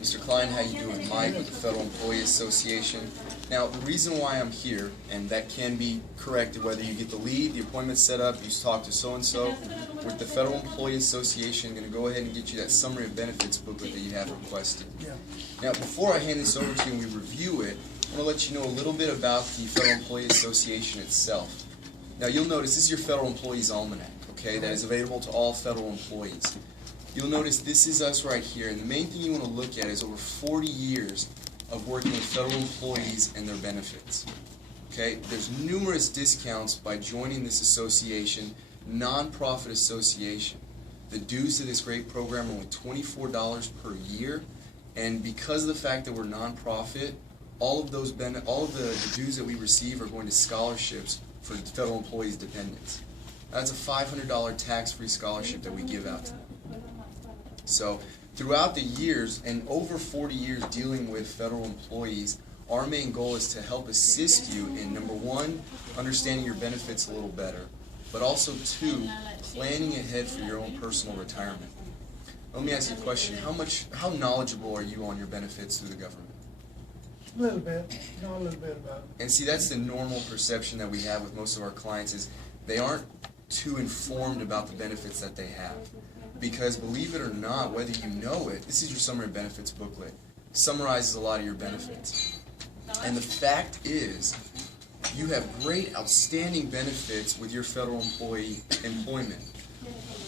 Mr. Klein, how you doing? Mike with the Federal Employee Association. Now, the reason why I'm here, and that can be corrected whether you get the lead, the appointment set up, you talk to so-and-so, with the Federal Employee Association, I'm going to go ahead and get you that summary of benefits booklet that you have requested. Now, before I hand this over to you and we review it, I want to let you know a little bit about the Federal Employee Association itself. Now, you'll notice this is your Federal Employees Almanac, okay, that is available to all federal employees. You'll notice this is us right here, and the main thing you want to look at is over 40 years of working with federal employees and their benefits. Okay, there's numerous discounts by joining this association, non-profit association. The dues to this great program are only $24 per year, and because of the fact that we're non-profit, all of the dues that we receive are going to scholarships for federal employees' dependents. That's a $500 tax-free scholarship that we give out to them. So throughout the years, and over 40 years dealing with federal employees, our main goal is to help assist you in, number one, understanding your benefits a little better, but also two, planning ahead for your own personal retirement. Let me ask you a question. How knowledgeable are you on your benefits through the government? A little bit, know a little bit about it. And see, that's the normal perception that we have with most of our clients is they aren't too informed about the benefits that they have. Because believe it or not, whether you know it, this is your summary of benefits booklet, summarizes a lot of your benefits. And the fact is, you have great, outstanding benefits with your federal employment.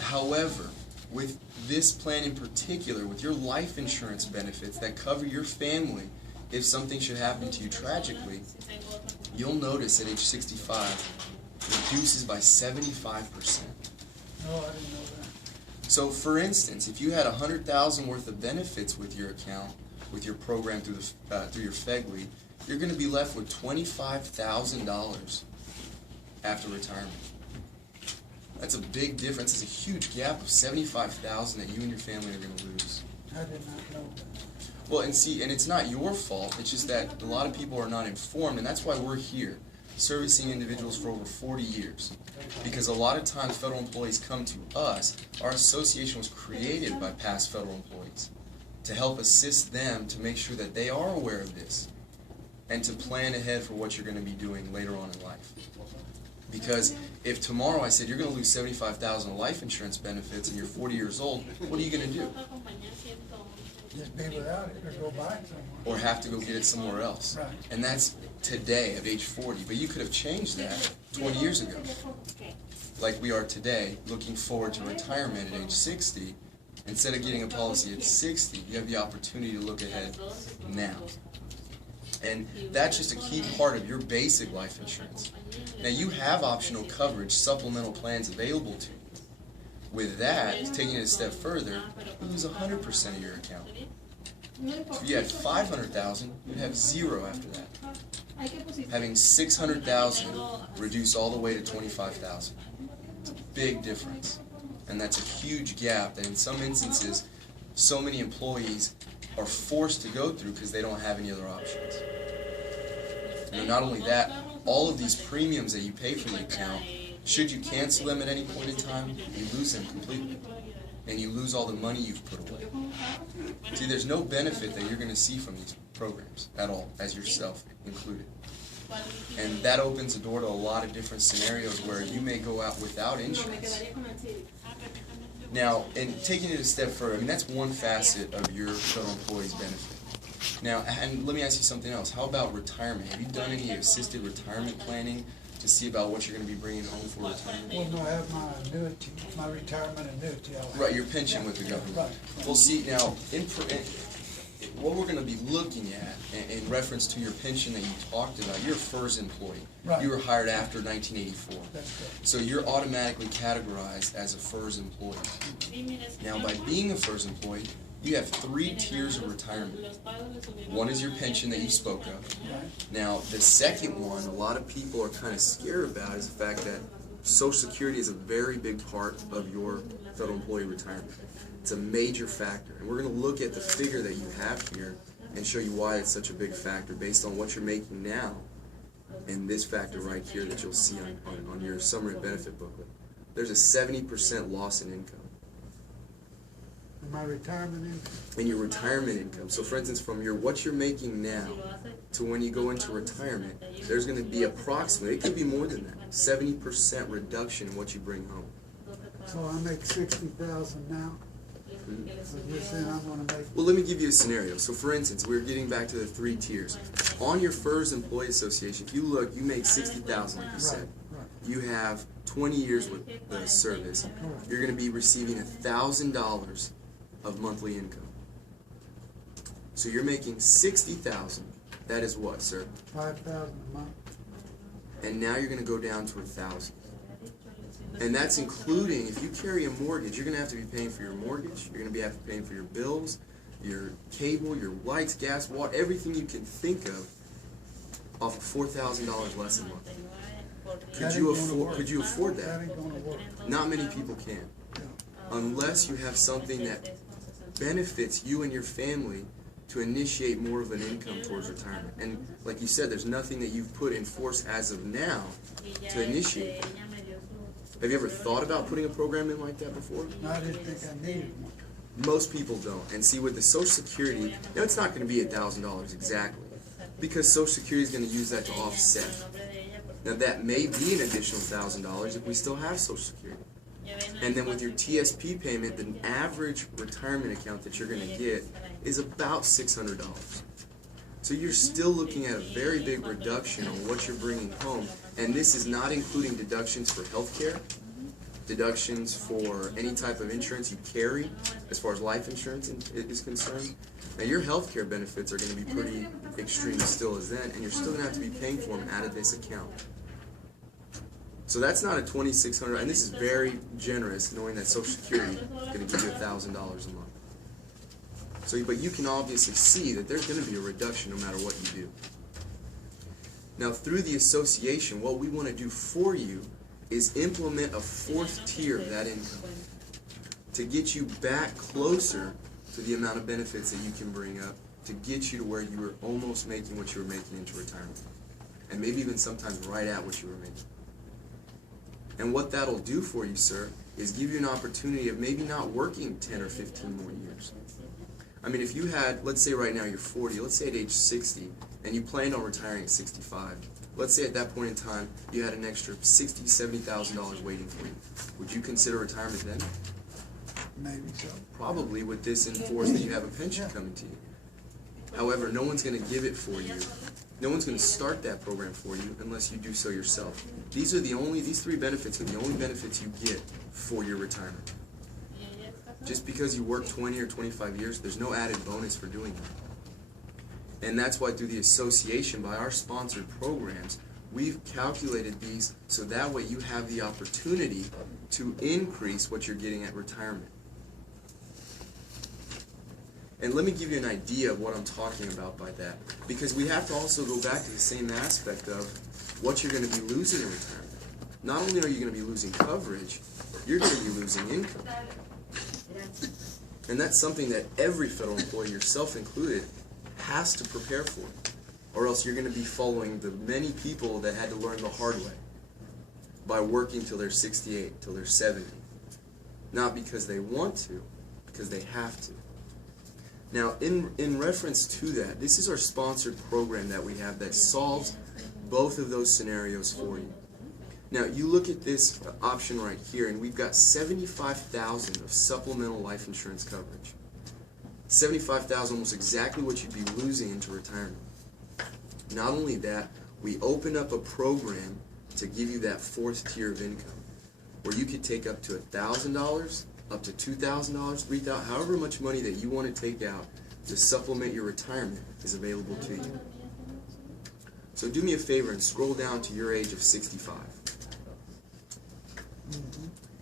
However, with this plan in particular, with your life insurance benefits that cover your family, if something should happen to you tragically, you'll notice at age 65, it reduces by 75%. No, I didn't know that. So, for instance, if you had $100,000 worth of benefits with your account, with your program through your FEGLI, you're going to be left with $25,000 after retirement. That's a big difference. It's a huge gap of $75,000 that you and your family are going to lose. I did not know that. Well, and see, and it's not your fault. It's just that a lot of people are not informed, and that's why we're here, servicing individuals for over 40 years. Because a lot of times federal employees come to us. Our association was created by past federal employees to help assist them to make sure that they are aware of this and to plan ahead for what you're going to be doing later on in life. Because if tomorrow I said you're going to lose $75,000 of life insurance benefits and you're 40 years old, what are you going to do? Just be without it or go buy it somewhere. Or have to go get it somewhere else. Right. And that's today at age 40. But you could have changed that 20 years ago. Like we are today, looking forward to retirement at age 60. Instead of getting a policy at 60, you have the opportunity to look ahead now. And that's just a key part of your basic life insurance. Now you have optional coverage, supplemental plans available to you. With that, taking it a step further, you lose 100% of your account. If you had $500,000, you'd have zero after that. Having $600,000 reduce all the way to $25,000. It's a big difference. And that's a huge gap that in some instances, so many employees are forced to go through because they don't have any other options. And not only that, all of these premiums that you pay for the account, should you cancel them at any point in time, you lose them completely. And you lose all the money you've put away. See, there's no benefit that you're going to see from these programs at all, as yourself included. And that opens the door to a lot of different scenarios where you may go out without insurance. Now, and taking it a step further, I mean, that's one facet of your federal employee's benefit. Now, and let me ask you something else. How about retirement? Have you done any assisted retirement planning to see about what you're going to be bringing home for retirement? Well, no, I have my annuity, my retirement annuity. Right, your pension with the government. Right. Well, see, now, what we're going to be looking at in reference to your pension that you talked about, you're a FERS employee. Right. You were hired after 1984. That's correct. So you're automatically categorized as a FERS employee. Now, by being a FERS employee, you have 3 tiers of retirement. One is your pension that you spoke of. Right. Now, the second one, a lot of people are kind of scared about is the fact that Social Security is a very big part of your federal employee retirement. It's a major factor. And we're going to look at the figure that you have here and show you why it's such a big factor based on what you're making now and this factor right here that you'll see on your summary benefit booklet. There's a 70% loss in income. My retirement income. And your retirement income. So for instance, from what you're making now to when you go into retirement, there's going to be approximately, it could be more than that, 70% reduction in what you bring home. So I make 60,000 now. So you're saying I'm going to make. Well, let me give you a scenario. So for instance, we're getting back to the 3 tiers. On your FERS Employee Association, if you look, you make 60,000, like you said. Right. You have 20 years with the service. You're going to be receiving $1,000 of monthly income. So you're making 60,000. That is what, sir? 5,000 a month. And now you're going to go down to 1,000. And that's including, if you carry a mortgage, you're going to have to be paying for your mortgage. You're going to have to be paying for your bills, your cable, your lights, gas, water, everything you can think of off of $4,000 less a month. Could you afford that? That ain't going to work. Not many people can. Unless you have something that benefits you and your family to initiate more of an income towards retirement. And like you said, there's nothing that you've put in force as of now to initiate. Have you ever thought about putting a program in like that before? No, I didn't think I needed one. Most people don't. And see, with the Social Security, now it's not going to be $1,000 exactly, because Social Security is going to use that to offset. Now that may be an additional $1,000 if we still have Social Security. And then with your TSP payment, the average retirement account that you're going to get is about $600. So you're still looking at a very big reduction on what you're bringing home. And this is not including deductions for health care, deductions for any type of insurance you carry, as far as life insurance is concerned. Now your health care benefits are going to be pretty extreme still as then, and you're still going to have to be paying for them out of this account. So that's not a $2,600, and this is very generous, knowing that Social Security is going to give you $1,000 a month. So, but you can obviously see that there's going to be a reduction no matter what you do. Now, through the association, what we want to do for you is implement a 4th tier of that income to get you back closer to the amount of benefits that you can bring up to get you to where you were almost making what you were making into retirement, and maybe even sometimes right at what you were making. And what that'll do for you, sir, is give you an opportunity of maybe not working 10 or 15 more years. I mean, if you had, let's say right now you're 40, let's say at age 60, and you planned on retiring at 65, let's say at that point in time you had an extra $60,000, $70,000 waiting for you. Would you consider retirement then? Maybe so. Probably, with this in force that you have a pension coming to you. However, no one's going to give it for you. No one's going to start that program for you unless you do so yourself. These 3 benefits are the only benefits you get for your retirement. Just because you work 20 or 25 years, there's no added bonus for doing that. And that's why through the association, by our sponsored programs, we've calculated these so that way you have the opportunity to increase what you're getting at retirement. And let me give you an idea of what I'm talking about by that, because we have to also go back to the same aspect of what you're going to be losing in retirement. Not only are you going to be losing coverage, you're going to be losing income. And that's something that every federal employee, yourself included, has to prepare for, or else you're going to be following the many people that had to learn the hard way by working till they're 68, till they're 70. Not because they want to, because they have to. Now, in reference to that, this is our sponsored program that we have that solves both of those scenarios for you. Now, you look at this option right here, and we've got $75,000 of supplemental life insurance coverage. $75,000, almost exactly what you'd be losing into retirement. Not only that, we open up a program to give you that 4th tier of income, where you could take up to $1,000, up to $2,000, $3,000, however much money that you want to take out to supplement your retirement is available to you. So do me a favor and scroll down to your age of 65.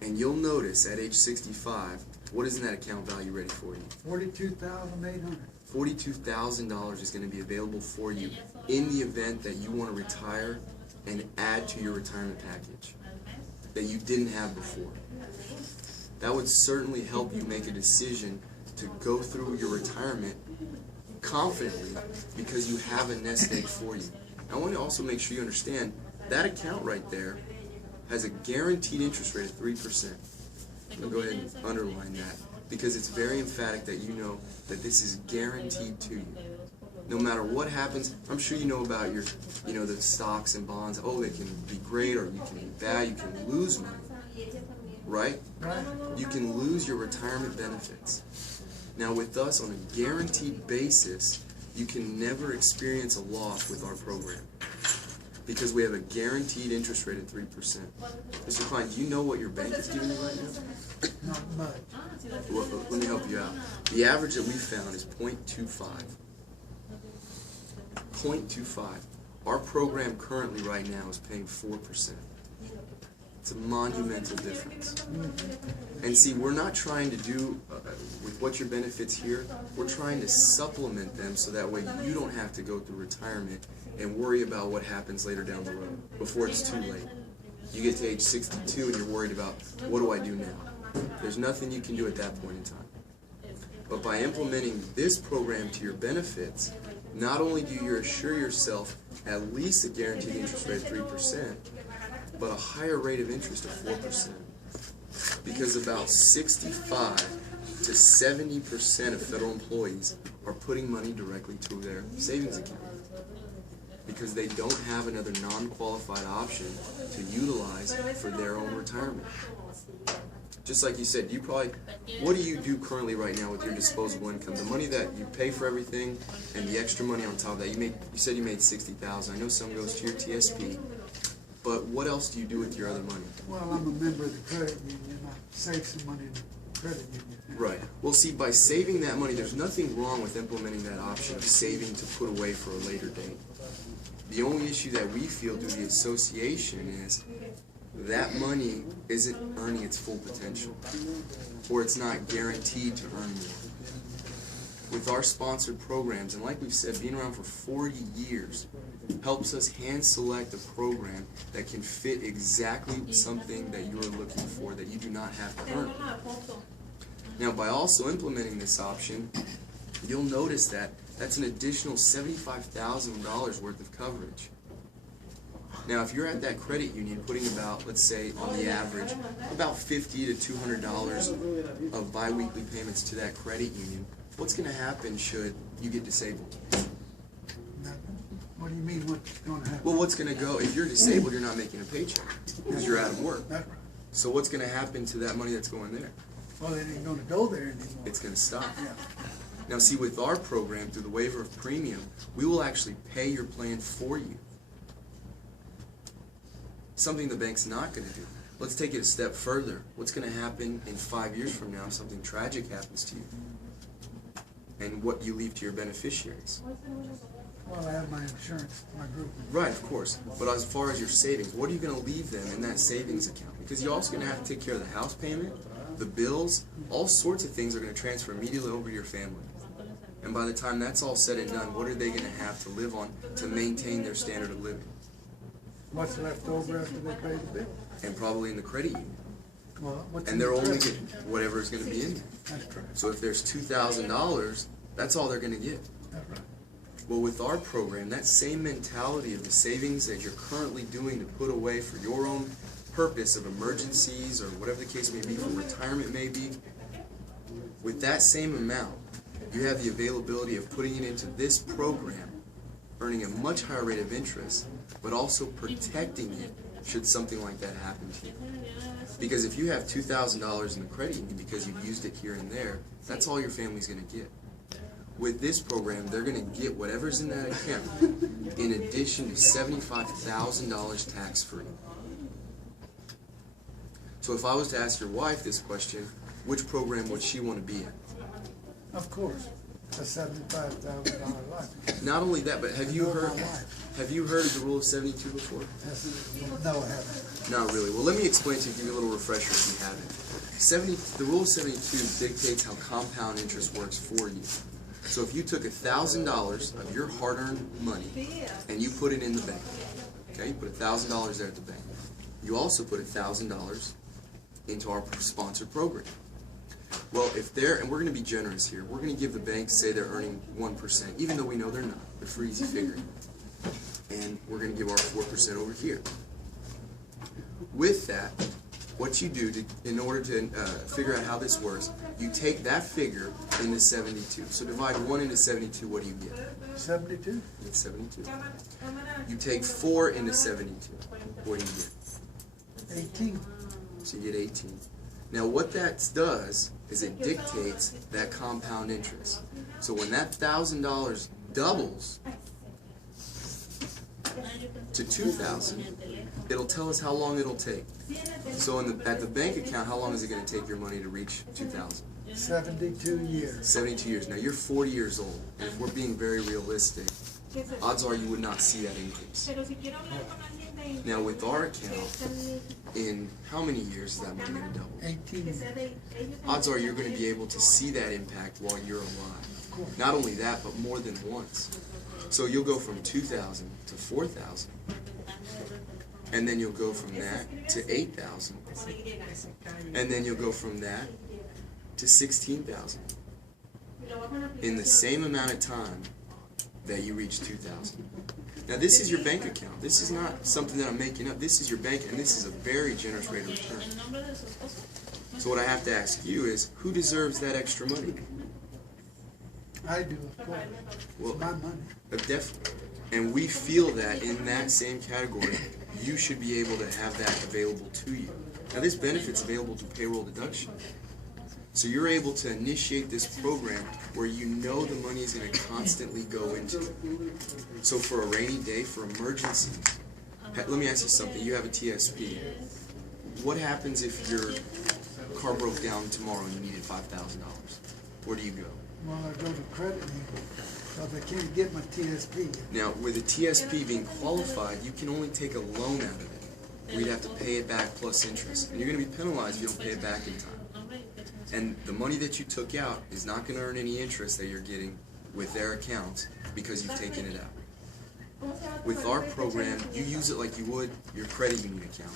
And you'll notice at age 65, what is in that account value ready for you? $42,800. $42,000 is going to be available for you in the event that you want to retire and add to your retirement package that you didn't have before. That would certainly help you make a decision to go through your retirement confidently because you have a nest egg for you. I want to also make sure you understand that account right there has a guaranteed interest rate of 3%. I'm going to go ahead and underline that. because it's very emphatic that you know that this is guaranteed to you. No matter what happens, I'm sure you know about your, the stocks and bonds. Oh, they can be great or you can be bad. You can lose money, right? You can lose your retirement benefits. Now with us, on a guaranteed basis, you can never experience a loss with our program because we have a guaranteed interest rate of 3%. Mr. Klein, do you know what your bank is giving you right now? Not much. Well, let me help you out. The average that we found is 0.25. 0.25. Our program currently right now is paying 4%. It's a monumental difference. And see, we're not trying to do, with what your benefits here, we're trying to supplement them so that way you don't have to go through retirement and worry about what happens later down the road, before it's too late. You get to age 62 and you're worried about, what do I do now? There's nothing you can do at that point in time. But by implementing this program to your benefits, not only do you assure yourself at least a guaranteed interest rate of 3%, but a higher rate of interest of 4%. Because about 65 to 70% of federal employees are putting money directly to their savings account because they don't have another non-qualified option to utilize for their own retirement. Just like you said, what do you do currently right now with your disposable income? The money that you pay for everything and the extra money on top of that, you said you made $60,000. I know some goes to your TSP, but what else do you do with your other money? Well, I'm a member of the credit union. I save some money in the credit union. Right. Well, see, by saving that money, there's nothing wrong with implementing that option of saving to put away for a later date. The only issue that we feel through the association is that money isn't earning its full potential, or it's not guaranteed to earn more. With our sponsored programs, and like we've said, being around for 40 years helps us hand select a program that can fit exactly something that you're looking for that you do not have currently. Now, by also implementing this option, you'll notice that that's an additional $75,000 worth of coverage. Now, if you're at that credit union putting about, let's say, on the average, about $50 to $200 of biweekly payments to that credit union, what's going to happen should you get disabled? What do you mean what's going to happen? Well, what's going to go, if you're disabled, you're not making a paycheck because you're out of work. That's right. So what's going to happen to that money that's going there? Well, it ain't going to go there anymore. It's going to stop. Yeah. Now, see, with our program, through the waiver of premium, we will actually pay your plan for you. Something the bank's not going to do. Let's take it a step further. What's going to happen in 5 years from now if something tragic happens to you? And what you leave to your beneficiaries? Well, I have my insurance, my group. Right, of course. But as far as your savings, what are you going to leave them in that savings account? Because you're also going to have to take care of the house payment, the bills, all sorts of things are going to transfer immediately over to your family. And by the time that's all said and done, what are they going to have to live on to maintain their standard of living? What's left over after they pay the bill? And probably in the credit union. Well, what's And they're in the only credit? getting whatever is going to be in there. That's correct. So if there's $2,000, that's all they're going to get. That's right. Well, with our program, that same mentality of the savings that you're currently doing to put away for your own purpose of emergencies or whatever the case may be, for retirement maybe, with that same amount, you have the availability of putting it into this program, earning a much higher rate of interest, but also protecting it should something like that happen to you. Because if you have $2,000 in the credit union because you've used it here and there, that's all your family's going to get. With this program, they're going to get whatever's in that account in addition to $75,000 tax-free. So if I was to ask your wife this question, which program would she want to be in? Of course, a $75,000 life. Not only that, but have you heard of the rule of 72 before? No, I haven't. Not really. Well, let me explain to you, give you a little refresher if you haven't. The rule of 72 dictates how compound interest works for you. So if you took $1,000 of your hard-earned money and you put it in the bank, okay, you put $1,000 there at the bank. You also put $1,000 into our sponsored program. Well, if they're, and we're going to be generous here, we're going to give the bank, say they're earning 1%, even though we know they're not. They're for easy figuring. And we're going to give our 4% over here. With that, what you do in order to figure out how this works, you take that figure into 72. So divide 1 into 72, what do you get? 72? It's 72. You take 4 into 72, what do you get? 18. So you get 18. Now what that does is it dictates that compound interest. So when that $1,000 doubles to $2,000, it'll tell us how long it'll take. So at the bank account, how long is it going to take your money to reach 2,000? 72 years. 72 years. Now you're 40 years old, and if we're being very realistic, odds are you would not see that increase. Now with our account, in how many years is that money going to double? 18. Odds are you're going to be able to see that impact while you're alive. Not only that, but more than once. So you'll go from 2,000 to 4,000, and then you'll go from that to 8,000, and then you'll go from that to 16,000 in the same amount of time that you reach 2,000. Now this is your bank account. This is not something that I'm making up. This is your bank, and this is a very generous rate of return. So what I have to ask you is, who deserves that extra money? I do, of course. Well, It's my money. Definitely. And we feel that in that same category, you should be able to have that available to you. Now this benefit's available to payroll deduction. So you're able to initiate this program where you know the money is going to constantly go into it. So for a rainy day, for emergencies, let me ask you something. You have a TSP. What happens if your car broke down tomorrow and you needed $5,000? Where do you go? Well, I go to credit union, because I can't get my TSP. Now, with a TSP being qualified, you can only take a loan out of it, where you'd have to pay it back plus interest. And you're going to be penalized if you don't pay it back in time. And the money that you took out is not going to earn any interest that you're getting with their account because you've taken it out. With our program, you use it like you would your credit union account.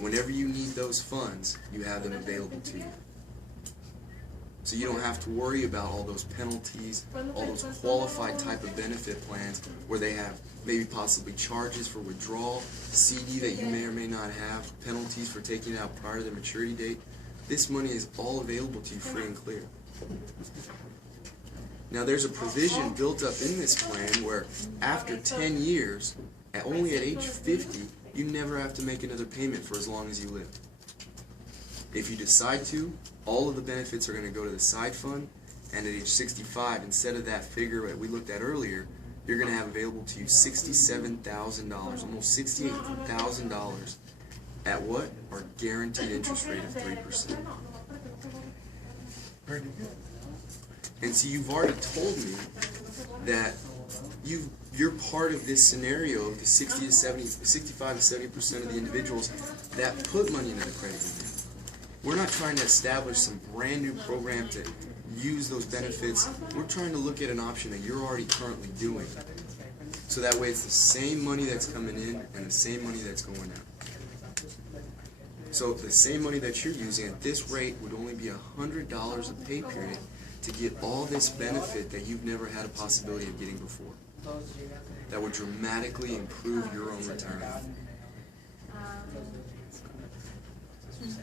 Whenever you need those funds, you have them available to you. So you don't have to worry about all those penalties, all those qualified type of benefit plans where they have maybe possibly charges for withdrawal, CD that you may or may not have, penalties for taking it out prior to the maturity date. This money is all available to you free and clear. Now there's a provision built up in this plan where after 10 years, only at age 50, you never have to make another payment for as long as you live. If you decide to, all of the benefits are going to go to the side fund, and at age 65, instead of that figure that we looked at earlier, you're going to have available to you $67,000, almost $68,000 at what? Our guaranteed interest rate of 3%. Pretty good. And so you've already told me that you're part of this scenario of the 65 to 70% of the individuals that put money into the credit union. We're not trying to establish some brand new program to use those benefits. We're trying to look at an option that you're already currently doing. So that way it's the same money that's coming in and the same money that's going out. So the same money that you're using at this rate would only be $100 a pay period to get all this benefit that you've never had a possibility of getting before. That would dramatically improve your own retirement.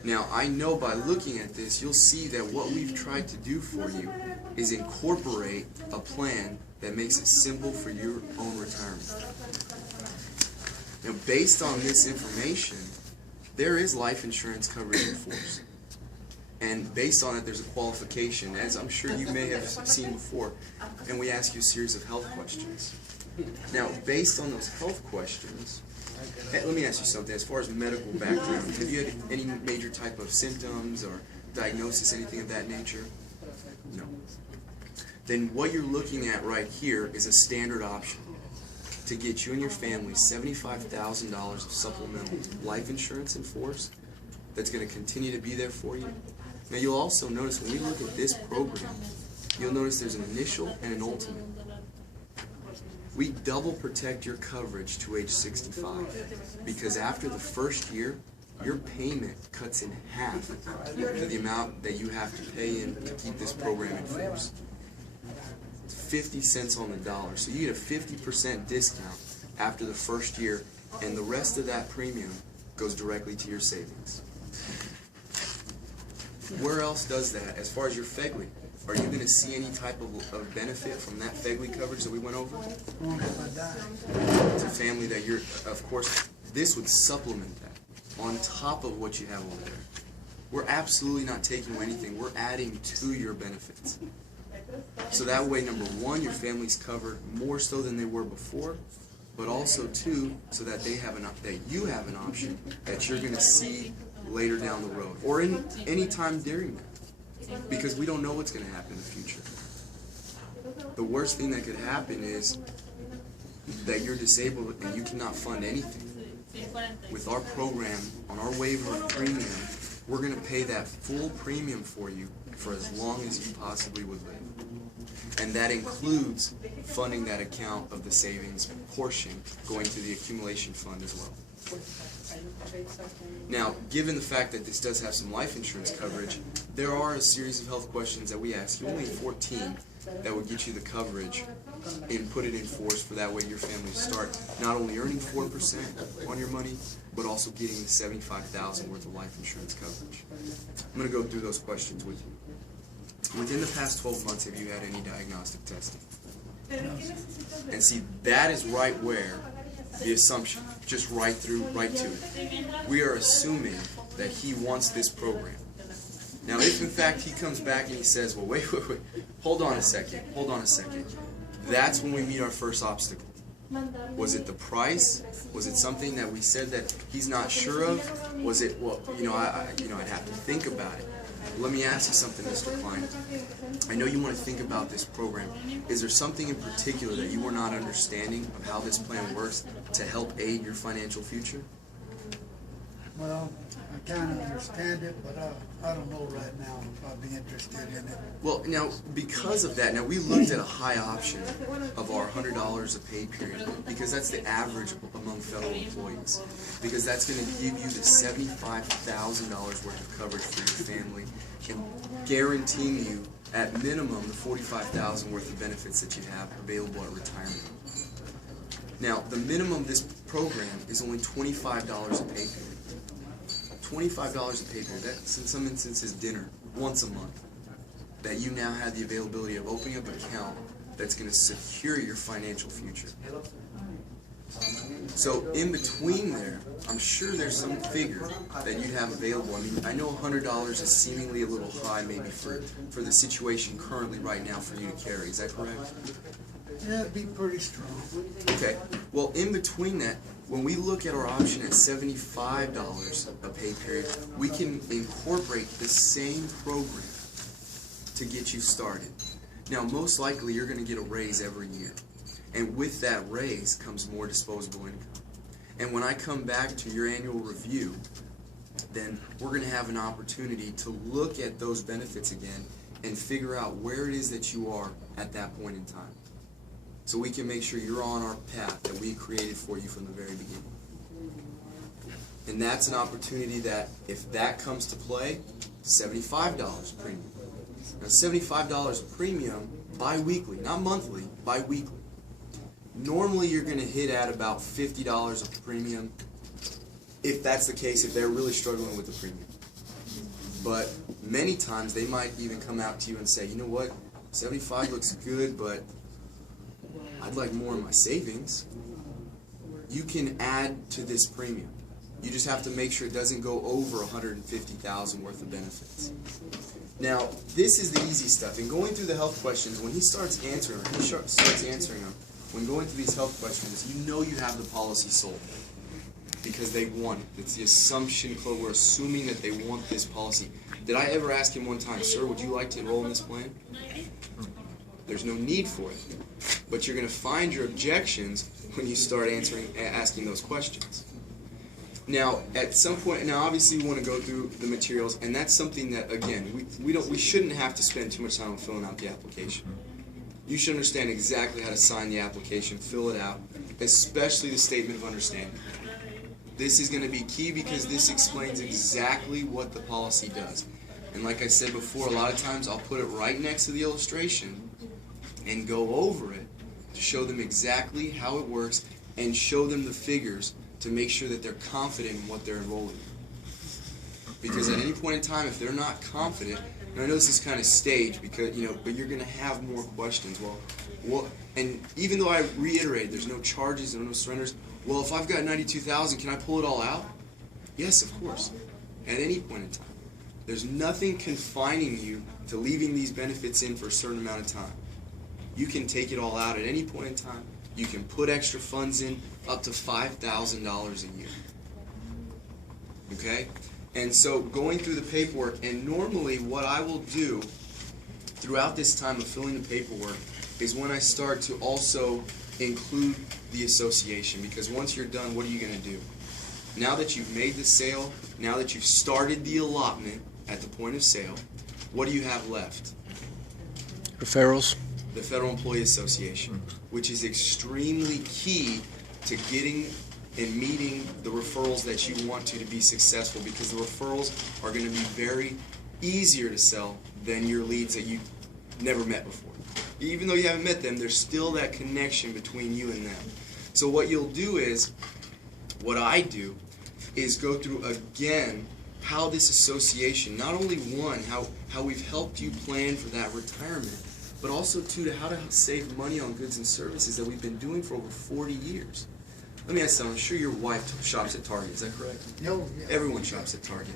Now, I know by looking at this, you'll see that what we've tried to do for you is incorporate a plan that makes it simple for your own retirement. Now, based on this information, there is life insurance coverage in force. And based on it, there's a qualification, as I'm sure you may have seen before, and we ask you a series of health questions. Now, based on those health questions, hey, let me ask you something. As far as medical background, have you had any major type of symptoms or diagnosis, anything of that nature? No. Then what you're looking at right here is a standard option to get you and your family $75,000 of supplemental life insurance in force that's going to continue to be there for you. Now you'll also notice when we look at this program, you'll notice there's an initial and an ultimate. We double protect your coverage to age 65 because after the first year, your payment cuts in half to the amount that you have to pay in to keep this program in force. It's 50 cents on the dollar. So you get a 50% discount after the first year, and the rest of that premium goes directly to your savings. Where else does that? As far as your FEGLI, are you going to see any type of benefit from that FEGLI coverage that we went over? Only if I die. It's a family that you're, of course, this would supplement that on top of what you have over there. We're absolutely not taking away anything. We're adding to your benefits. So that way, number one, your family's covered more so than they were before, but also two, so that they have that you have an option that you're going to see later down the road, or in any time during that, because we don't know what's going to happen in the future. The worst thing that could happen is that you're disabled and you cannot fund anything. With our program, on our waiver of premium, we're going to pay that full premium for you for as long as you possibly would live. And that includes funding that account of the savings portion going to the accumulation fund as well. Now, given the fact that this does have some life insurance coverage, there are a series of health questions that we ask you, only 14, that would get you the coverage and put it in force for that way your family start not only earning 4% on your money, but also getting the $75,000 worth of life insurance coverage. I'm going to go through those questions with you. Within the past 12 months, have you had any diagnostic testing? And see, that is right where the assumption, just right to it. We are assuming that he wants this program. Now, if in fact he comes back and he says, well, wait, hold on a second, that's when we meet our first obstacle. Was it the price? Was it something that we said that he's not sure of? Was it, well, I'd have to think about it. Let me ask you something, Mr. Klein. I know you want to think about this program. Is there something in particular that you were not understanding of how this plan works to help aid your financial future? Well, I kind of understand it, but I don't know right now if I'd be interested in it. Well, now, because of that, now we looked at a high option of our $100 a pay period, because that's the average among federal employees, because that's going to give you the $75,000 worth of coverage for your family and guaranteeing you, at minimum, the $45,000 worth of benefits that you have available at retirement. Now, the minimum of this program is only $25 a pay period. $25 a pay period. That's in some instances dinner once a month. That you now have the availability of opening up an account that's going to secure your financial future. So in between there, I'm sure there's some figure that you have available. I mean, I know $100 is seemingly a little high maybe for the situation currently right now for you to carry. Is that correct? Yeah, it'd be pretty strong. Okay. Well, in between that, when we look at our option at $75 a pay period, we can incorporate the same program to get you started. Now, most likely you're going to get a raise every year. And with that raise comes more disposable income. And when I come back to your annual review, then we're going to have an opportunity to look at those benefits again and figure out where it is that you are at that point in time. So we can make sure you're on our path that we created for you from the very beginning. And that's an opportunity that, if that comes to play, $75 premium. Now, $75 a premium bi-weekly, not monthly, bi-weekly. Normally you're going to hit at about $50 of premium, if that's the case, if they're really struggling with the premium. But many times they might even come out to you and say, you know what, 75 looks good, but I'd like more in my savings. You can add to this premium. You just have to make sure it doesn't go over $150,000 worth of benefits. Now, this is the easy stuff. And going through the health questions, when he starts answering them, when going through these health questions, you know you have the policy sold because they want it. It's the assumption, Chloe. We're assuming that they want this policy. Did I ever ask him one time, sir, would you like to enroll in this plan? There's no need for it. But you're going to find your objections when you start asking those questions. Now, at some point, now obviously you want to go through the materials, and that's something that, again, we shouldn't have to spend too much time on filling out the application. You should understand exactly how to sign the application, fill it out, especially the statement of understanding. This is going to be key because this explains exactly what the policy does. And like I said before, a lot of times I'll put it right next to the illustration and go over it to show them exactly how it works and show them the figures to make sure that they're confident in what they're enrolling in. Because at any point in time, if they're not confident, and I know this is kind of staged because, but you're going to have more questions. Well, and even though I reiterate, there's no charges, there are no surrenders. Well, if I've got 92,000, can I pull it all out? Yes, of course. At any point in time. There's nothing confining you to leaving these benefits in for a certain amount of time. You can take it all out at any point in time. You can put extra funds in up to $5,000 a year. Okay? And so going through the paperwork, and normally what I will do throughout this time of filling the paperwork is when I start to also include the association, because once you're done, what are you going to do? Now that you've made the sale, now that you've started the allotment at the point of sale, what do you have left? Referrals. The Federal Employee Association, which is extremely key to getting and meeting the referrals that you want to be successful, because the referrals are going to be very easier to sell than your leads that you never met before. Even though you haven't met them, there's still that connection between you and them. So what you'll do is, what I do is go through again how this association, not only one, how we've helped you plan for that retirement, but also two, how to save money on goods and services that we've been doing for over 40 years. Let me ask you something. I'm sure your wife shops at Target. Is that correct? No, yeah. Everyone shops at Target.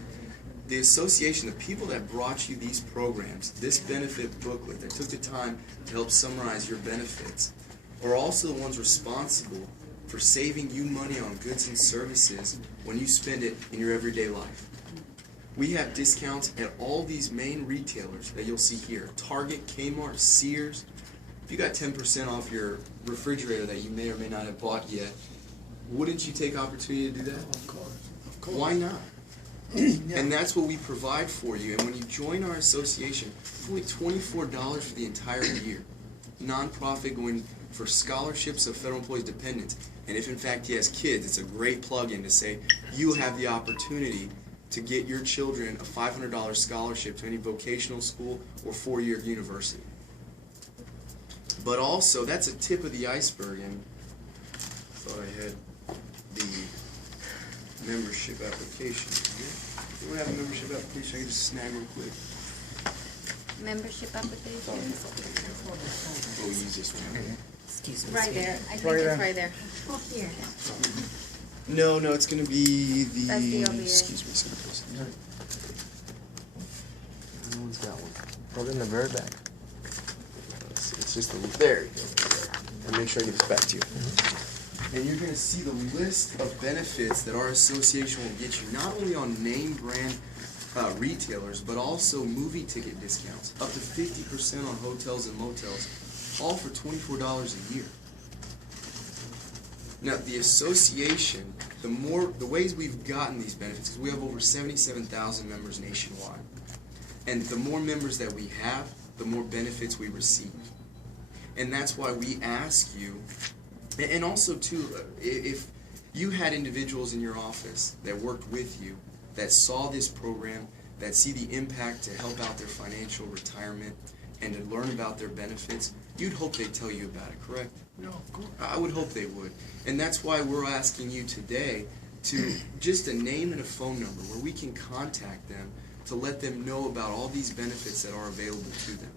The association, the people that brought you these programs, this benefit booklet that took the time to help summarize your benefits, are also the ones responsible for saving you money on goods and services when you spend it in your everyday life. We have discounts at all these main retailers that you'll see here. Target, Kmart, Sears. If you got 10% off your refrigerator that you may or may not have bought yet, wouldn't you take opportunity to do that? Of course. Why not? Yeah. And that's what we provide for you. And when you join our association, it's only $24 for the entire year. Nonprofit going for scholarships of federal employees' dependents. And if in fact he has kids, it's a great plug-in to say you have the opportunity to get your children a $500 scholarship to any vocational school or four-year university. But also, that's a tip of the iceberg, and I thought I had the membership application. You want to have a membership application? I can just snag real quick. Membership application? We'll use this one. Excuse me. Right there. I think Right it's there. right there. Oh, here. No, it's going to be the... That's the over here. Excuse me, someplace. No one's got one. Probably in the very back. It's just a... There you go. And make sure I get this back to you. And you're going to see the list of benefits that our association will get you, not only on name brand retailers, but also movie ticket discounts, up to 50% on hotels and motels, all for $24 a year. Now, the association, the ways we've gotten these benefits, because we have over 77,000 members nationwide, and the more members that we have, the more benefits we receive. And that's why we ask you, and also too, if you had individuals in your office that worked with you, that saw this program, that see the impact to help out their financial retirement and to learn about their benefits, you'd hope they'd tell you about it, correct? No, of course. I would hope they would. And that's why we're asking you today to just a name and a phone number where we can contact them to let them know about all these benefits that are available to them.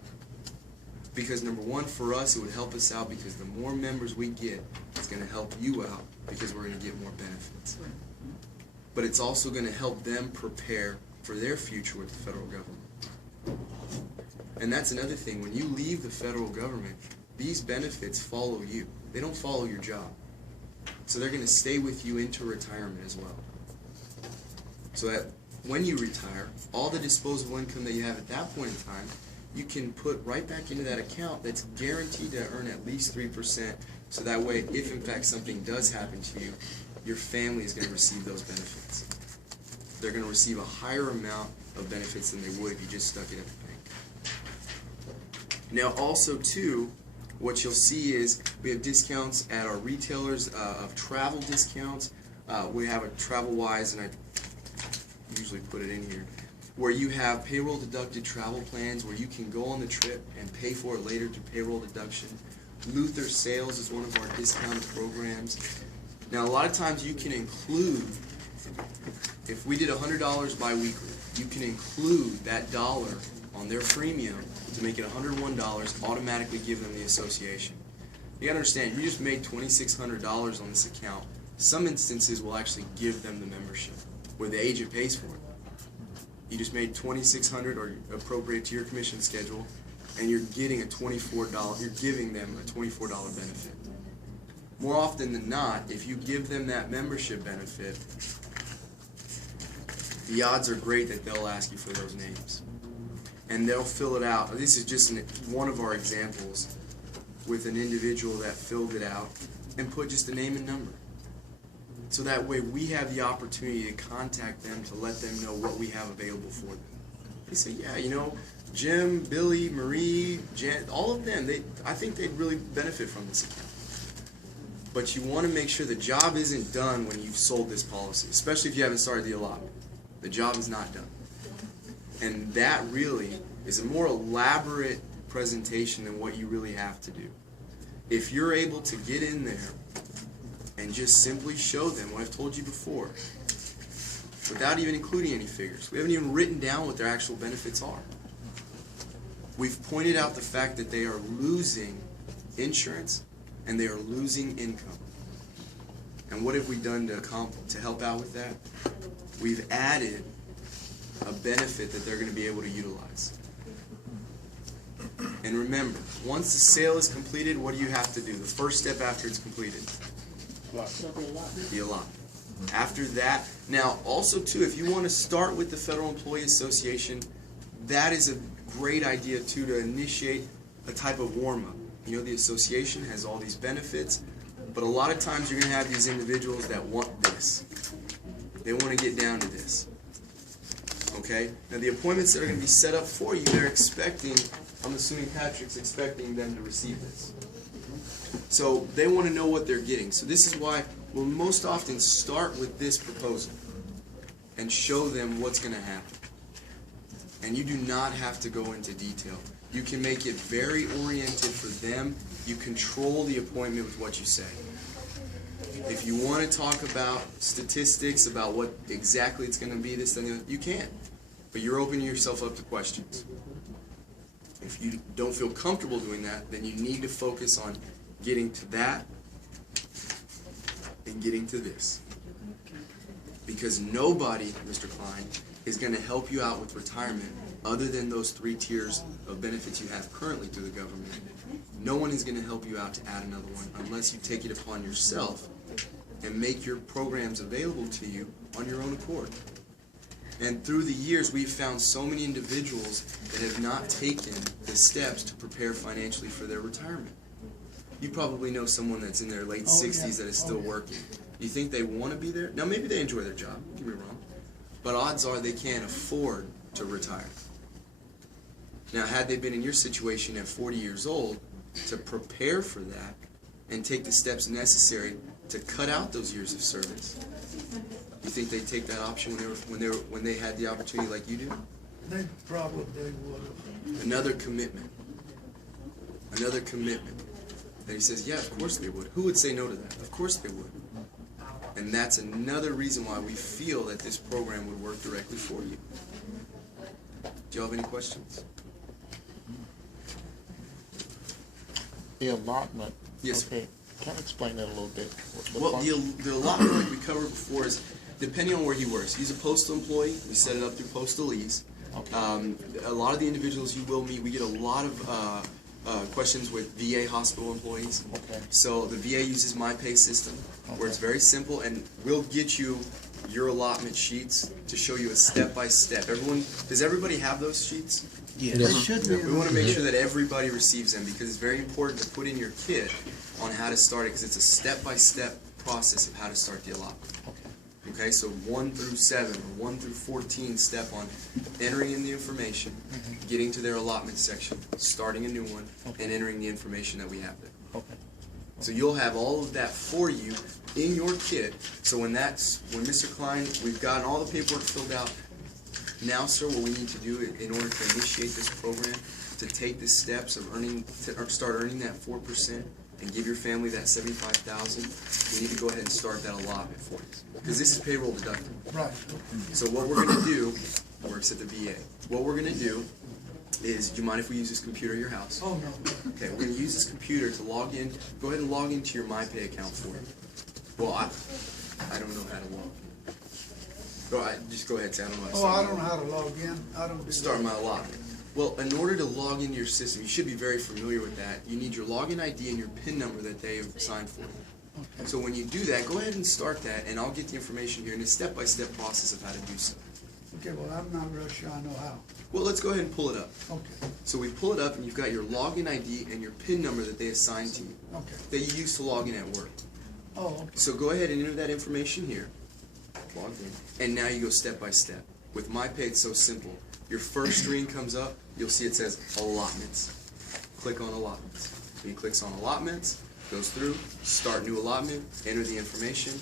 Because number one, for us, it would help us out because the more members we get, it's going to help you out because we're going to get more benefits. But it's also going to help them prepare for their future with the federal government. And that's another thing. When you leave the federal government, these benefits follow you. They don't follow your job. So they're going to stay with you into retirement as well. So that when you retire, all the disposable income that you have at that point in time, you can put right back into that account that's guaranteed to earn at least 3%. So that way, if in fact something does happen to you, your family is going to receive those benefits. They're going to receive a higher amount of benefits than they would if you just stuck it at the bank. Now also too, what you'll see is we have discounts at our retailers of travel discounts. We have a TravelWise, and I usually put it in here, where you have payroll deducted travel plans where you can go on the trip and pay for it later through payroll deduction. Luther Sales is one of our discounted programs. Now a lot of times you can include, if we did $100 bi-weekly, you can include that dollar on their premium to make it $101, automatically give them the association. You gotta understand, you just made $2,600 on this account. Some instances will actually give them the membership, where the agent pays for it. You just made $2,600 or appropriate to your commission schedule, and you're getting a $24, you're giving them a $24 benefit. More often than not, if you give them that membership benefit, the odds are great that they'll ask you for those names. And they'll fill it out. This is just one of our examples with an individual that filled it out and put just a name and number. So that way we have the opportunity to contact them to let them know what we have available for them. They say, yeah, you know, Jim, Billy, Marie, Jan, all of them, I think they'd really benefit from this account. But you want to make sure the job isn't done when you've sold this policy, especially if you haven't started the allotment. The job is not done. And that really is a more elaborate presentation than what you really have to do. If you're able to get in there and just simply show them what I've told you before, without even including any figures. We haven't even written down what their actual benefits are. We've pointed out the fact that they are losing insurance and they are losing income. And what have we done to help out with that? We've added a benefit that they're going to be able to utilize. And remember, once the sale is completed, what do you have to do? The first step after it's completed? The allotment. After that, now also too, if you want to start with the Federal Employee Association, that is a great idea too, to initiate a type of warm-up. You know, the association has all these benefits, but a lot of times you're going to have these individuals that want this. They want to get down to this. Okay? Now the appointments that are going to be set up for you, they're expecting, I'm assuming Patrick's expecting them to receive this. So they want to know what they're getting. So this is why we'll most often start with this proposal and show them what's going to happen. And you do not have to go into detail. You can make it very oriented for them. You control the appointment with what you say. If you want to talk about statistics, about what exactly it's going to be, this, then the other, you can. But you're opening yourself up to questions. If you don't feel comfortable doing that, then you need to focus on getting to that and getting to this. Because nobody, Mr. Klein, is going to help you out with retirement other than those 3 tiers of benefits you have currently through the government. No one is going to help you out to add another one unless you take it upon yourself and make your programs available to you on your own accord. And through the years, we've found so many individuals that have not taken the steps to prepare financially for their retirement. You probably know someone that's in their late 60s that is still working. You think they want to be there? Now, maybe they enjoy their job, don't get me wrong, but odds are they can't afford to retire. Now, had they been in your situation at 40 years old to prepare for that and take the steps necessary to cut out those years of service, you think they'd take that option when they had the opportunity like you do? They probably would have. Another commitment. Another commitment. And he says, yeah, of course they would. Who would say no to that? Of course they would. And that's another reason why we feel that this program would work directly for you. Do you have any questions? The allotment. Yes. Okay. Can you explain that a little bit? Well, the allotment, like we covered before, is depending on where he works. He's a postal employee. We set it up through postal ease. Okay. A lot of the individuals you will meet, we get a lot of questions with VA hospital employees. Okay. So the VA uses my pay system, where it's very simple, and we'll get you your allotment sheets to show you a step-by-step. Does everybody have those sheets? They should be. We want to make sure that everybody receives them, because it's very important to put in your kit on how to start it, because it's a step-by-step process of how to start the allotment. Okay, so 1 through 7 or 1 through 14 step on entering in the information, getting to their allotment section, starting a new one, and entering the information that we have there. Okay. So you'll have all of that for you in your kit. So when Mr. Klein, we've gotten all the paperwork filled out. Now, sir, what we need to do in order to initiate this program, to take the steps of start earning that 4% and give your family that $75,000, we need to go ahead and start that allotment for you, because this is payroll deductible. Right. So what we're going to do works at the VA. What we're going to do is, do you mind if we use this computer at your house? Oh, no. Okay, we're going to use this computer to log in. Go ahead and log into your MyPay account for me. Well, I don't know how to log in. Just go ahead, say I don't know how to Oh, start I my don't know how to log in. I don't do Start that. my allotment. Well, in order to log into your system, you should be very familiar with that. You need your login ID and your PIN number that they have assigned for you. Okay. So when you do that, go ahead and start that, and I'll get the information here in a step-by-step process of how to do so. Okay, well, I'm not real sure I know how. Well, let's go ahead and pull it up. Okay, So we pull it up, and you've got your login ID and your PIN number that they assigned to you, okay. that you use to log in at work. Oh, okay. So go ahead and enter that information here. Logged in. And now you go step by step. With MyPay, it's so simple. Your first screen comes up, you'll see it says allotments. Click on allotments. He clicks on allotments, goes through, start new allotment, enter the information,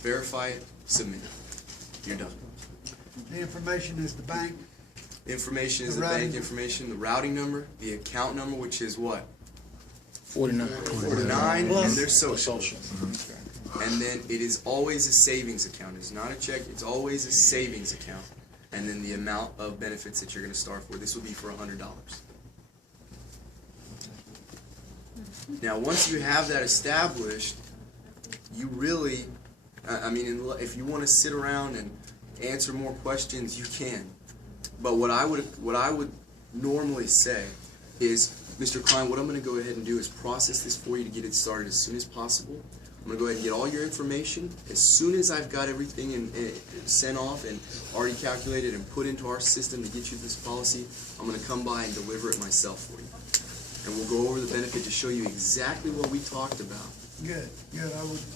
verify it, submit it. You're done. The information is the bank. Information is The the bank routing. information, the routing number, the account number, which is what? 49. 49, and Plus- their social. Okay. And then it is always a savings account. It's not a check, it's always a savings account. And then the amount of benefits that you're going to start for. This will be for $100. Now, once you have that established, you really, if you want to sit around and answer more questions, you can. But what I would normally say is, Mr. Klein, what I'm going to go ahead and do is process this for you to get it started as soon as possible. I'm going to go ahead and get all your information. As soon as I've got everything sent off and already calculated and put into our system to get you this policy, I'm going to come by and deliver it myself for you. And we'll go over the benefit to show you exactly what we talked about. Good, good.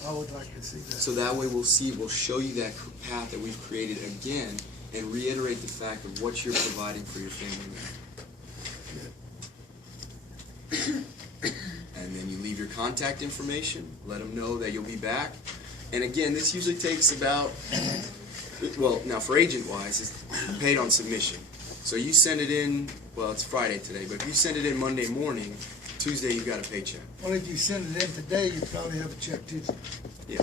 I would like to see that. So that way we'll show you that path that we've created again and reiterate the fact of what you're providing for your family. Good. And then you leave your contact information, let them know that you'll be back. And again, this usually takes about, well, now for agent-wise, it's paid on submission. So you send it in, well, it's Friday today, but if you send it in Monday morning, Tuesday you've got a paycheck. Well, if you send it in today, you probably have a check too. Yeah.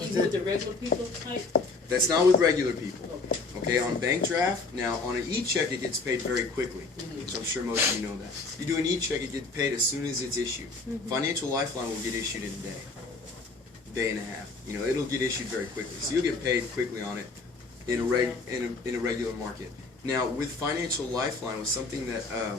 Even with the regular people type? That's not with regular people. Okay, on bank draft, now on an e-check it gets paid very quickly, which I'm sure most of you know that. If you do an e-check, it gets paid as soon as it's issued. Financial Lifeline will get issued in a day and a half. You know, it'll get issued very quickly. So you'll get paid quickly on it in a regular market. Now, with Financial Lifeline was something that I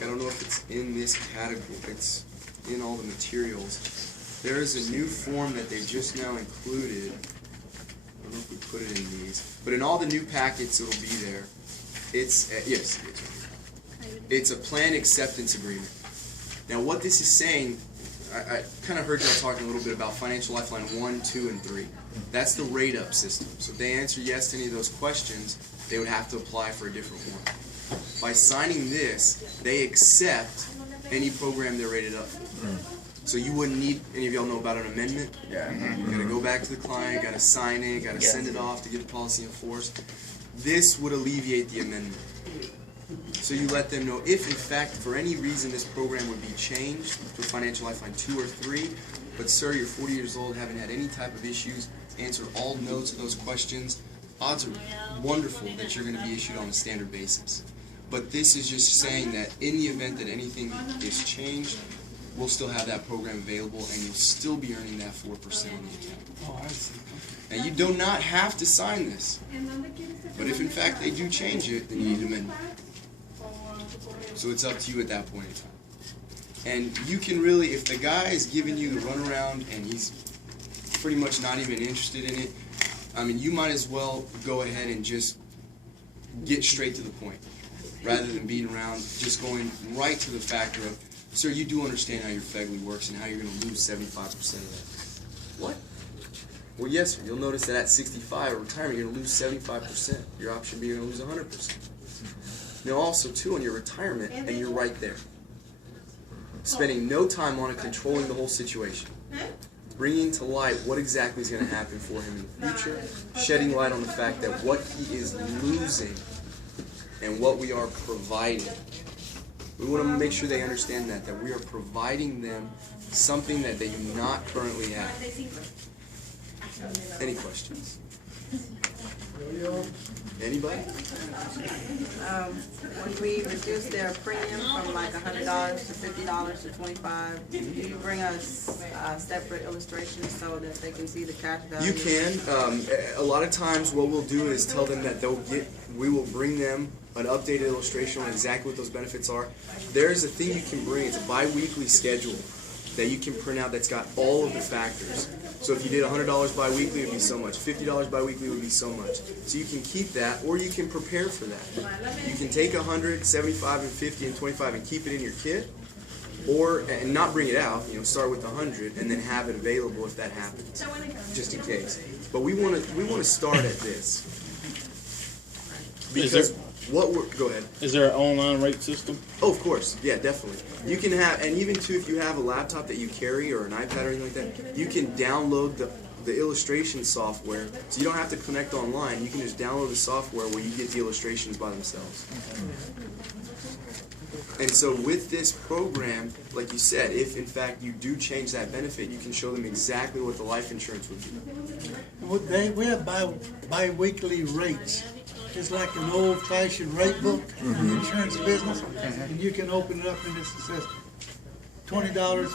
don't know if it's in this category. It's in all the materials. There is a new form that they just now included. I don't know if we put it in these, but in all the new packets it'll be there. It's yes, it's a plan acceptance agreement. Now, what this is saying, I kind of heard y'all talking a little bit about Financial Lifeline 1, 2, and 3. That's the rate up system. So if they answer yes to any of those questions, they would have to apply for a different one. By signing this, they accept any program they're rated up for. So you wouldn't need, any of y'all know about an amendment? Yeah. You gotta go back to the client, gotta sign it, gotta send it off to get the policy enforced. This would alleviate the amendment. So you let them know if, in fact, for any reason this program would be changed to Financial Lifeline 2 or 3, but sir, you're 40 years old, haven't had any type of issues, answered all notes of those questions, odds are wonderful that you're going to be issued on a standard basis. But this is just saying that in the event that anything is changed, we'll still have that program available and you'll still be earning that 4% on the account. Oh, I see. Now you do not have to sign this, but if in fact they do change it, then you need to amend it. So it's up to you at that point in time. And you can really, if the guy is giving you the runaround and he's pretty much not even interested in it, I mean, you might as well go ahead and just get straight to the point, rather than beating around, just going right to the factor of, sir, you do understand how your FEGLI works and how you're going to lose 75% of that. What? Well, yes, sir. You'll notice that at 65 or retirement, you're going to lose 75%. Your option B, you're going to lose 100%. Now, also, too, on your retirement, and you're right there. Spending no time on it, controlling the whole situation. Bringing to light what exactly is going to happen for him in the future. Shedding light on the fact that what he is losing and what we are providing. We want to make sure they understand that we are providing them something that they do not currently have. Any questions? Anybody? When we reduce their premium from like $100 to $50 to $25, do you bring us separate illustrations so that they can see the cash value? You can. A lot of times what we'll do is tell them that we will bring them an updated illustration on exactly what those benefits are. There's a thing you can bring, it's a bi-weekly schedule that you can print out that's got all of the factors. So if you did $100 bi-weekly, it would be so much. $50 bi-weekly would be so much. So you can keep that, or you can prepare for that. You can take 100, 75, and 50, and 25 and keep it in your kit, and not bring it out. Start with 100 and then have it available if that happens, just in case. But we want to start at this because go ahead. Is there an online rate system? Oh, of course. Yeah, definitely. You can have, and even too, if you have a laptop that you carry or an iPad or anything like that, you can download the illustration software. So you don't have to connect online. You can just download the software where you get the illustrations by themselves. And so with this program, like you said, if in fact you do change that benefit, you can show them exactly what the life insurance would be. We have bi-weekly rates. It's like an old-fashioned rate book in the insurance business, and you can open it up and it says $20, $50,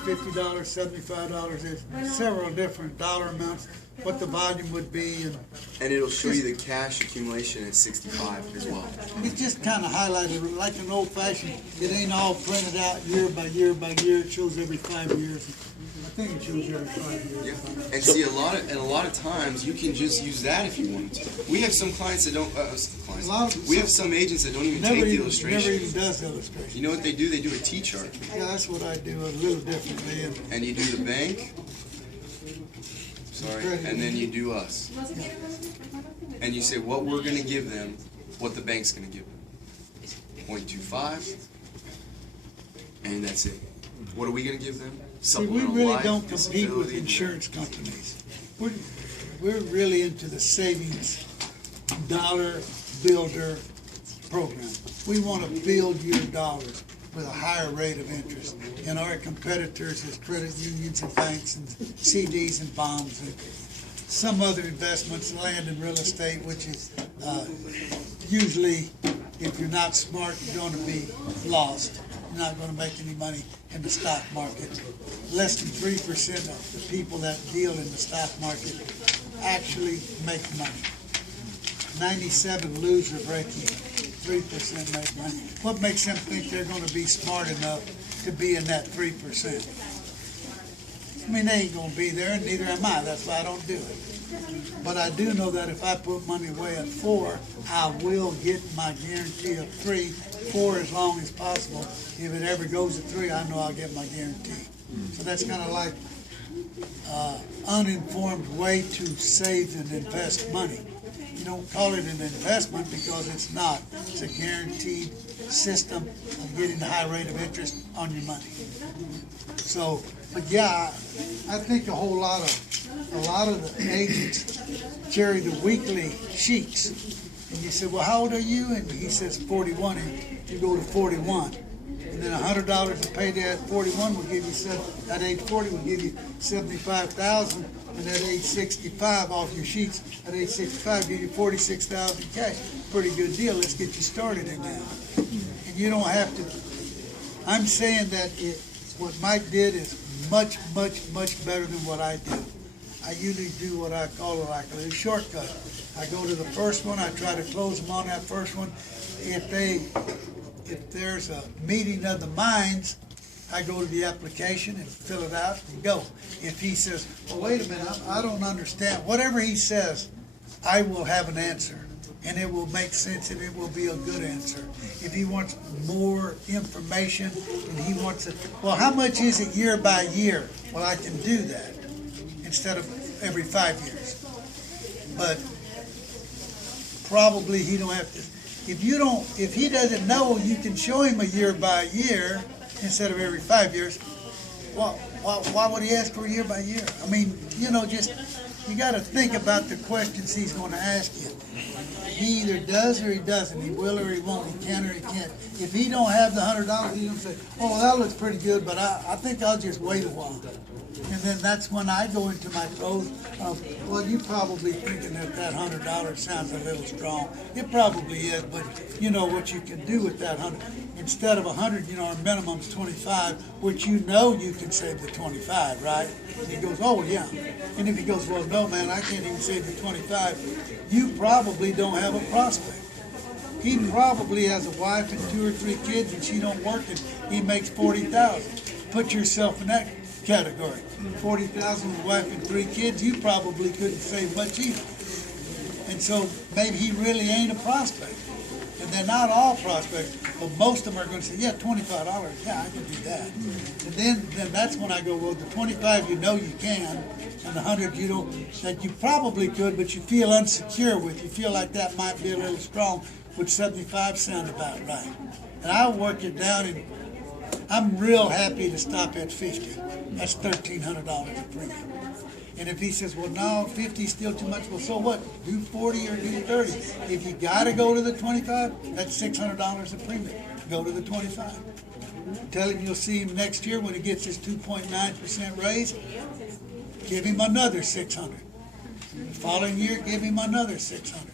$75. There's several different dollar amounts, what the volume would be, and it'll show you the cash accumulation at 65 as well. It's just kind of highlighted like an old-fashioned. It ain't all printed out year by year by year. It shows every 5 years. I think it shows every 5 years. Yeah. And see, a lot of times you can just use that if you want to. We have some clients that don't. We have some agents that don't even take the illustration. Never even does illustration. You know what they do? They do a T-chart. Yeah, that's what I do a little differently. And you do the bank. Sorry. And then you do us. And you say what we're going to give them, what the bank's going to give them. 0.25. And that's it. What are we going to give them? See, we really don't compete with insurance companies. We're really into the savings dollar builder program. We want to build your dollars with a higher rate of interest. And our competitors is credit unions and banks and CDs and bonds and some other investments, land and real estate, which is usually, if you're not smart, you're going to be lost. You're not going to make any money in the stock market. Less than 3% of the people that deal in the stock market actually make money. 97 lose or break even. 3% make money. What makes them think they're going to be smart enough to be in that 3%? I mean, they ain't going to be there, and neither am I. That's why I don't do it. But I do know that if I put money away at 4, I will get my guarantee of 3, 4 as long as possible. If it ever goes to 3, I know I'll get my guarantee. So that's kind of like uninformed way to save and invest money. You don't call it an investment because it's not. It's a guaranteed system of getting a high rate of interest on your money. So, but yeah, I think a lot of the agents carry the weekly sheets. And you say, well, how old are you? And he says 41, and you go to 41. And then $100 of payday at 41 will give you, at age 40 will give you $75,000, and at age 65 off your sheets, at age 65 give you $46,000 cash. Pretty good deal. Let's get you started in that. And you don't have to. I'm saying that what Mike did is much, much, much better than what I do. I usually do what I call like a shortcut. I go to the first one. I try to close them on that first one. If there's a meeting of the minds, I go to the application and fill it out and go. If he says, well, wait a minute, I don't understand. Whatever he says, I will have an answer. And it will make sense and it will be a good answer. If he wants more information and he wants it, well, how much is it year by year? Well, I can do that instead of every 5 years. But probably he don't have to. If he doesn't know, you can show him a year by year instead of every 5 years. Well, Why would he ask for year by year? I mean, you know, just, you gotta think about the questions he's gonna ask you. He either does or he doesn't. He will or he won't. He can or he can't. If he don't have the $100, he's gonna say, oh, that looks pretty good, but I think I'll just wait a while. And then that's when I go into my throws of, well, you probably thinking that $100 sounds a little strong. It probably is, but you know what you can do with that 100. Instead of 100, you know, our minimum's 25, which you know you can save the 25, right? And he goes, oh, yeah. And if he goes, well, no, man, I can't even save the 25, you probably don't have a prospect. He probably has a wife and 2 or 3 kids, and she don't work, and he makes $40,000. Put yourself in that category. 40,000 with a wife and 3 kids, you probably couldn't save much either. And so maybe he really ain't a prospect. And they're not all prospects, but most of them are going to say, yeah, $25, yeah, I can do that. And then that's when I go, well, the 25 you know you can, and the 100 you don't, that you probably could, but you feel insecure with. You feel like that might be a little strong. Would 75 sound about right? And I work it down, and I'm real happy to stop at 50. That's $1,300 a premium. And if he says, well, no, 50 is still too much, well, so what? Do 40 or do 30. If you got to go to the 25, that's $600 a premium. Go to the 25. Tell him you'll see him next year when he gets his 2.9% raise. Give him another 600. The following year, give him another 600.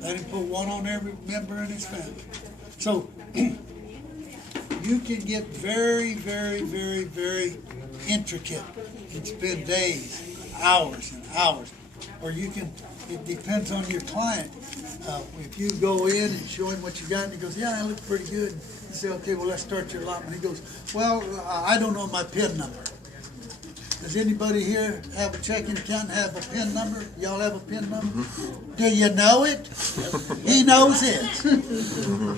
Let him put one on every member in his family. So you can get very, very, very, very intricate. You can spend days, hours and hours. Or you can, it depends on your client. If you go in and show him what you got, and he goes, yeah, I look pretty good. You say, okay, well, let's start your allotment. He goes, well, I don't know my PIN number. Does anybody here have a checking account and have a PIN number? Y'all have a PIN number? Do you know it? He knows his.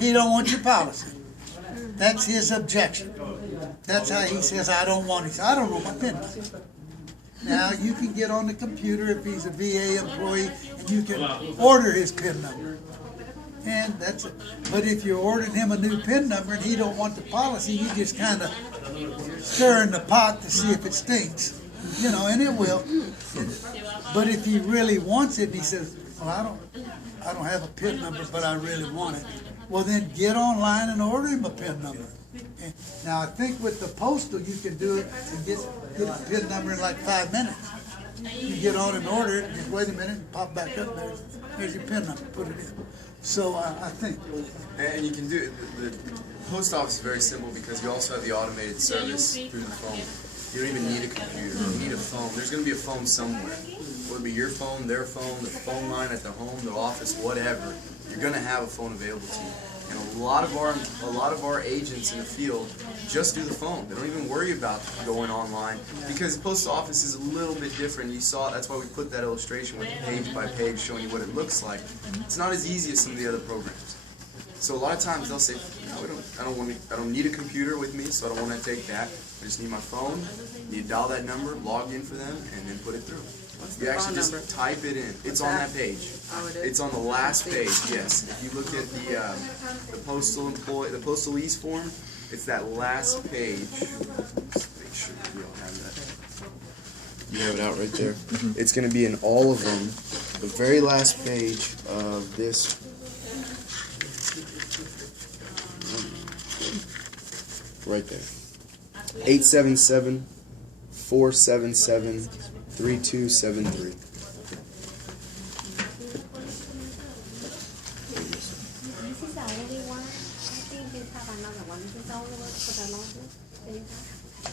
He don't want your policy. That's his objection. That's how he says, I don't want it. He says, I don't know my PIN number. Now, you can get on the computer if he's a VA employee, and you can order his PIN number. And that's it. But if you ordered him a new PIN number and he don't want the policy, you just kind of stir in the pot to see if it stinks. You know, and it will. But if he really wants it, he says, well, I don't have a PIN number, but I really want it. Well, then get online and order him a PIN number. And now, I think with the postal, you can do it and get a PIN number in like 5 minutes. You get on and order it, just wait a minute, and pop back up there. There's your PIN number, put it in. So I think. And you can do it. The post office is very simple because you also have the automated service through the phone. You don't even need a computer. You need a phone. There's going to be a phone somewhere. Whether it be your phone, their phone, the phone line at the home, the office, whatever. You're going to have a phone available to you. And a lot of our agents in the field just do the phone. They don't even worry about going online because the post office is a little bit different. You saw that's why we put that illustration with page by page showing you what it looks like. It's not as easy as some of the other programs. So a lot of times they'll say, no, I don't need a computer with me, so I don't want to take that. I just need my phone. You dial that number, log in for them, and then put it through. You actually just type it in. It's on that page. It's on the last page. Yes. If you look at the postal lease form, it's that last page. Let's make sure we all have that. You have it out right there. It's going to be in all of them. The very last page of this. Right there. 877-477-3273.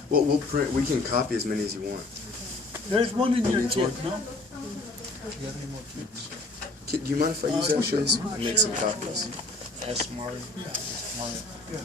Well, we'll print. We can copy as many as you want. There's one in your kit, no? Do you mind if I use that, please? I'll make some copies. That's Marty. Yeah.